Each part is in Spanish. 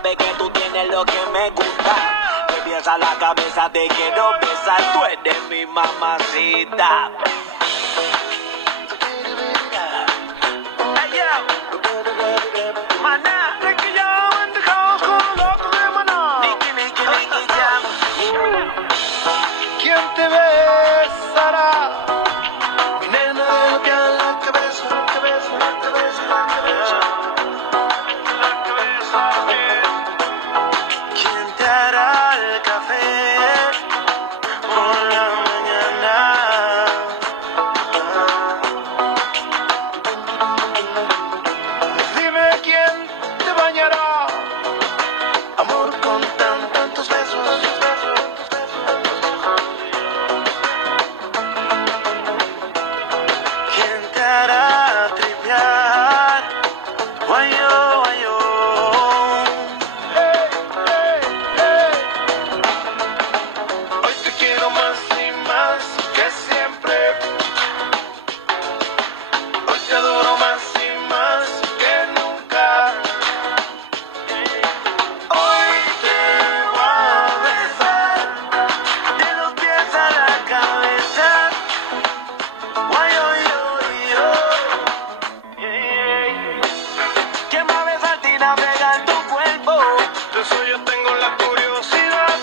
sabe que tú tienes lo que me gusta. Me piensa la cabeza, te quiero besar, tú eres mi mamacita. Hey, yo. Maná. Nicky Jam in the house con los locos de Maná. Nicky Jam. ¿Quién te besará? Mi nena de lo que a la cabeza, la cabeza, la cabeza, la cabeza. La cabeza. ¿Quién te hará el café por la mañana? Dime quién te bañará, amor, con tantos besos. ¿Quién te hará tripear? Guayo, guayo. Hey, hey, hey. Hoy te quiero más y más que siempre. Hoy te adoro más y más que nunca. Hoy te voy a besar de los pies a la cabeza. Guayo, yo, yo. ¿Quién va a besarte y navegar tu cuerpo? De eso yo tengo la curiosidad.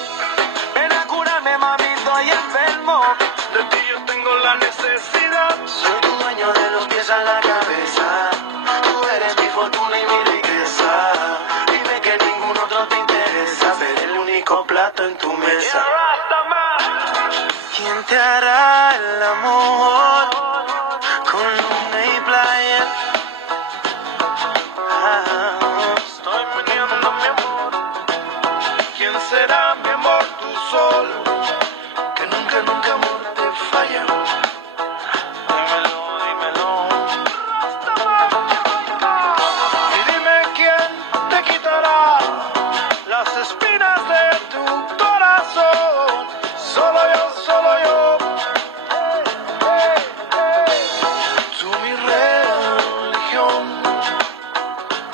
Ven a curarme, mami, estoy enfermo. De ti yo tengo la necesidad. Soy tu dueño de los pies a la cabeza. Tú eres mi fortuna y mi riqueza. Dime que ningún otro te interesa. Ser el único plato en tu mesa. ¿Quién te hará el amor con luna y playa? Estoy meneando mi amor. ¿Quién será mi amor? Tu sol, que nunca, nunca amor te falla. Dímelo, dímelo. Y dime quién te quitará las espinas de tu corazón. Solo yo, solo yo. Hey, hey, hey. Tú mi religión.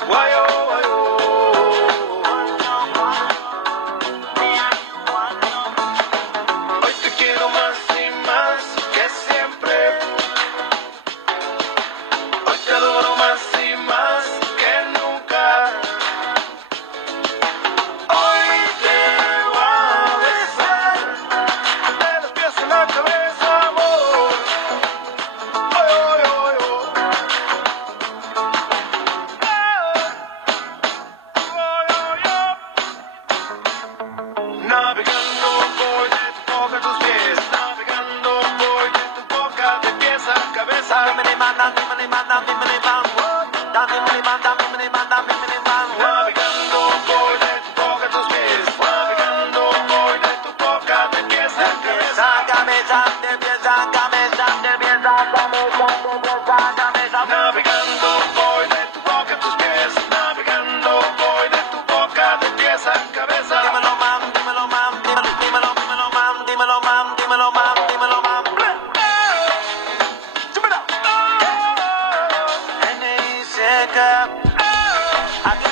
Guayo, guayo. Hoy te quiero más y más que siempre. Hoy te adoro más y más que nunca. Hoy te voy a besar de los pies a la cabeza, amor. Oy, oy, oy, oy. Oy, oy, oy. Navegando voy de tu boca a tus pies. Navegando voy de tu boca de pies a cabeza. Navegando voy de tu boca a tus pies. Navegando voy de tu boca de pies a cabeza. Navegando voy de tu boca a tus pies. Navegando voy de tu boca de pies a cabeza. Dímelo, mam, dímelo, mam, dímelo, dímelo, mam, dímelo, mam, dímelo, mam, dímelo, mam. N.I.C.K. Aquí